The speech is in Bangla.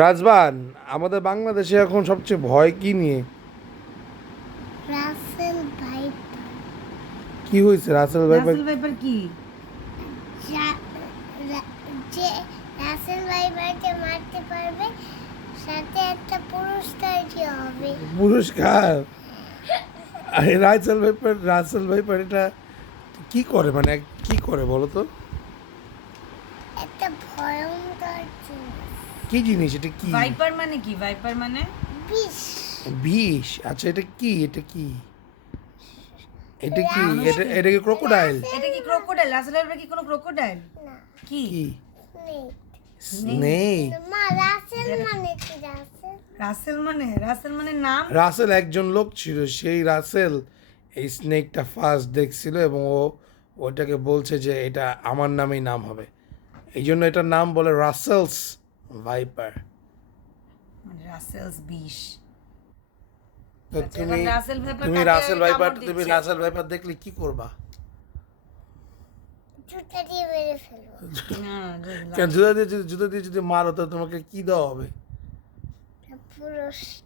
রাজবান, আমাদের বাংলাদেশে এখন সবচেয়ে ভয় কি নিয়ে? রাসেল ভাই কি হয়েছে রাসেল ভাই? রাসেল ভাইপার কি? যে রাসেল ভাইকে মারতে পারবে সাথে একটা পুরস্কার দেওয়া হবে। পুরস্কার? আরে রাসেল ভাইপার এটা কি করে, মানে কি করে বলো তো? একটা ভয়ঙ্কর জিনিস। কি জিনিস এটা? কি ভাইপার মানে কি? ভাইপার মানে বিষ। বিষ? আচ্ছা, এটা কি? এটা কি মানুষকে- এটা কি ক্রোকোডাইল? এটা কি ক্রোকোডাইল? রাসেল ভাইপার কি কোনো ক্রোকোডাইল? না, কি? কি নেই। স্নেক? মা রাসেল মানে কি? রাসেল মানে নাম। রাসেল একজন লোক ছিল, সেই রাসেল এই স্নেকটা ফার্স্ট দেখছিল এবং ওটাকে বলছে যে এটা আমার নামেই নাম হবে, এই জন্য এটার নাম বলে রাসেলস ভাইপার। মানে রাসেলস বিষ। তো আচ্ছা, এবার রাসেল ভাইপার তুমি কাকে রাসেল ভাইপার কামড় তুমি দিচ্ছে? রাসেল ভাইপার দেখলে কি করবা? জুতা দিয়ে মেরে ফেলবো। না, কেন জুতা দিয়ে যদি মারো তো তোমাকে কি দেওয়া হবে? পুরস্কার।